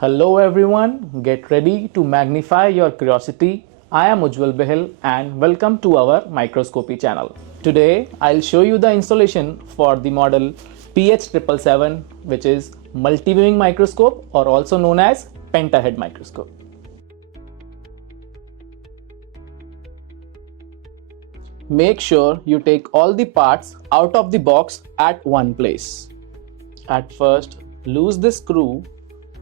Hello everyone, get ready to magnify your curiosity. I am Ujjwal Behel and welcome to our microscopy channel. Today I'll show you the installation for the model PH-777, which is multi-viewing microscope or also known as Penta Head Microscope. Make sure you take all the parts out of the box at one place. At first, loose the screw,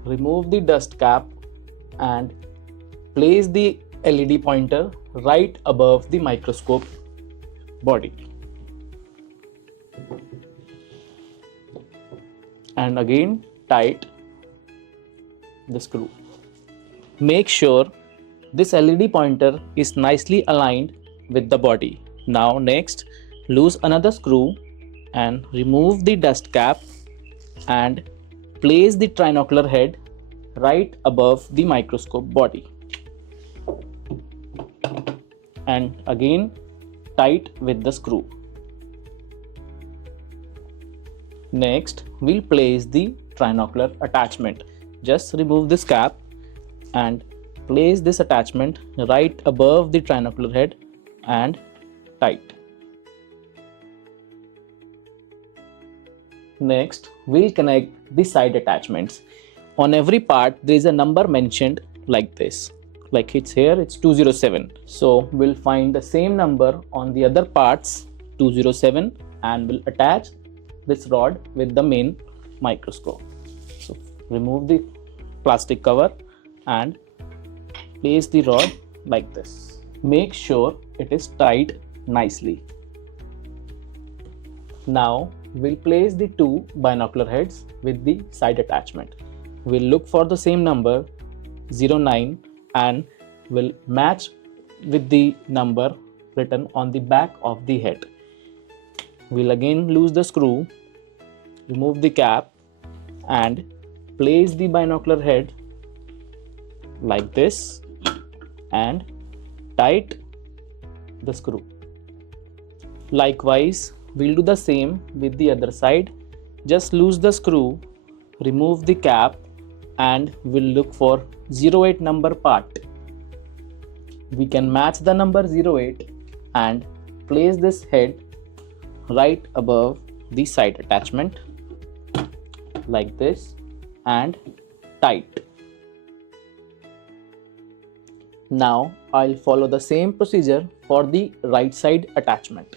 remove the dust cap and place the LED pointer right above the microscope body. And again tight the screw. Make sure this LED pointer is nicely aligned with the body. Now next, loose another screw and remove the dust cap and place the trinocular head right above the microscope body. And again tight with the screw. Next, we'll place the trinocular attachment. Just remove this cap and place this attachment right above the trinocular head and tight. Next, we'll connect the side attachments. On every part, there is a number mentioned like this. Like it's here, it's 207. So we'll find the same number on the other parts, 207, and we'll attach this rod with the main microscope. So remove the plastic cover and place the rod like this. Make sure it is tied nicely. Now we'll place the two binocular heads with the side attachment. We'll look for the same number 09 and will match with the number written on the back of the head. We'll again loose the screw, remove the cap and place the binocular head like this and tight the screw. Likewise, we'll do the same with the other side. Just loose the screw, remove the cap and we'll look for 08 number part. We can match the number 08 and place this head right above the side attachment like this and tight. Now I'll follow the same procedure for the right side attachment.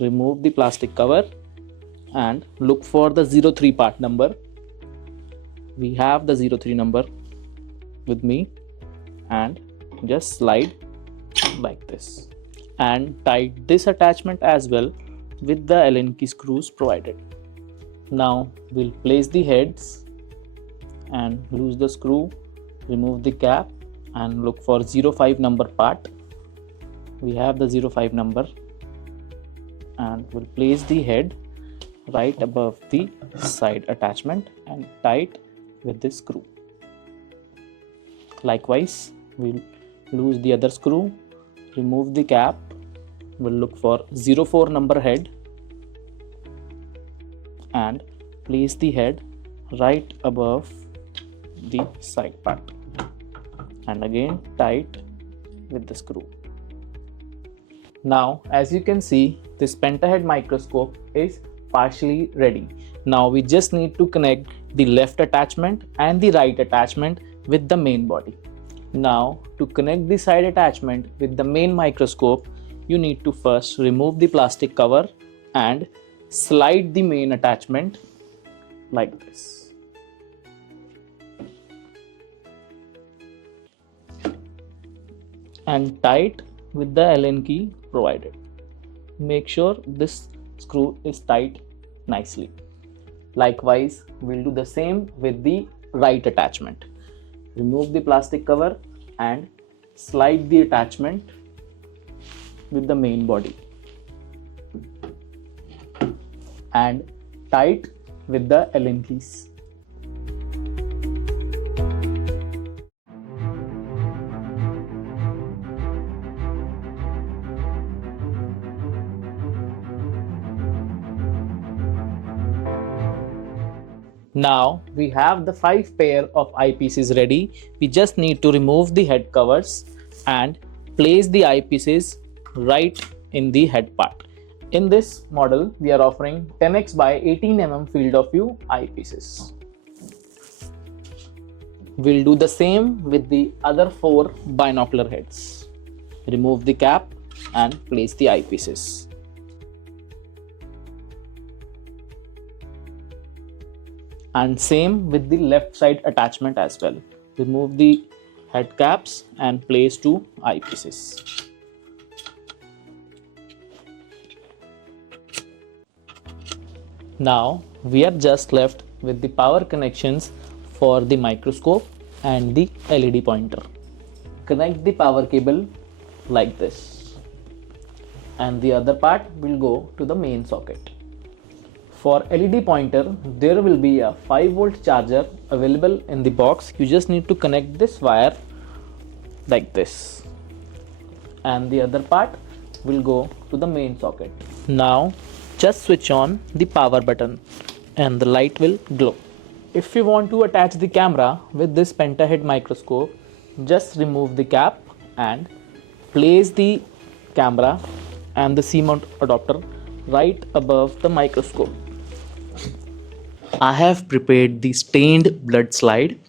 Remove the plastic cover and look for the 03 part number. We have the 03 number with me and just slide like this and tight this attachment as well with the Allen key screws provided. Now we'll place the heads and loose the screw, remove the cap and look for 05 number part. We have the 05 number and we'll place the head right above the side attachment and tight with this screw. Likewise, we'll loose the other screw, remove the cap, we'll look for 04 number head and place the head right above the side part and again tight with the screw. Now as you can see, this pentahead microscope is partially ready. Now we just need to connect the left attachment and the right attachment with the main body. Now to connect the side attachment with the main microscope, you need to first remove the plastic cover and slide the main attachment like this. And tight with the Allen key provided. Make sure this screw is tight nicely. Likewise, we'll do the same with the right attachment. Remove the plastic cover and slide the attachment with the main body and tight with the Allen keys. Now we have the 5 pair of eyepieces ready. We just need to remove the head covers and place the eyepieces right in the head part. In this model, we are offering 10x by 18 mm field of view eyepieces. We'll do the same with the other 4 binocular heads. Remove the cap and place the eyepieces. And same with the left side attachment as well. Remove the head caps and place 2 eyepieces. Now we are just left with the power connections for the microscope and the LED pointer. Connect the power cable like this, and the other part will go to the main socket. For LED pointer, there will be a 5-volt charger available in the box. You just need to connect this wire like this, and the other part will go to the main socket. Now just switch on the power button and the light will glow. If you want to attach the camera with this Penta Head Microscope, just remove the cap and place the camera and the C-mount adapter right above the microscope. I have prepared the stained blood slide,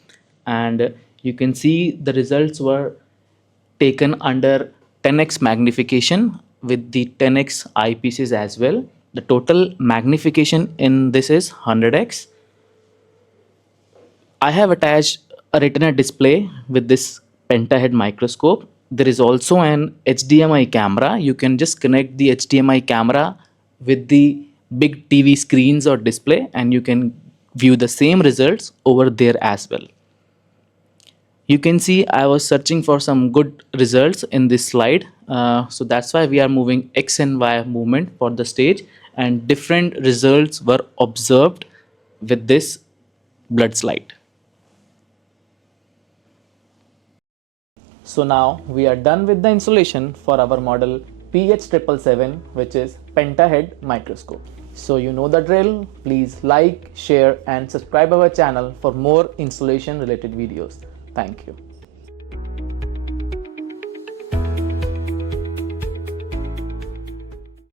and you can see the results were taken under 10x magnification with the 10x eyepieces as well. The total magnification in this is 100x. I have attached a retina display with this Penta Head Microscope. There is also an HDMI camera. You can just connect the HDMI camera with the big TV screens or display, and you can view the same results over there as well. You can see I was searching for some good results in this slide. So that's why we are moving X and Y movement for the stage, and different results were observed with this blood slide. So now we are done with the installation for our model PH-777, which is Penta Head Microscope. So you know the drill. Please like, share and subscribe our channel for more installation related videos. Thank you.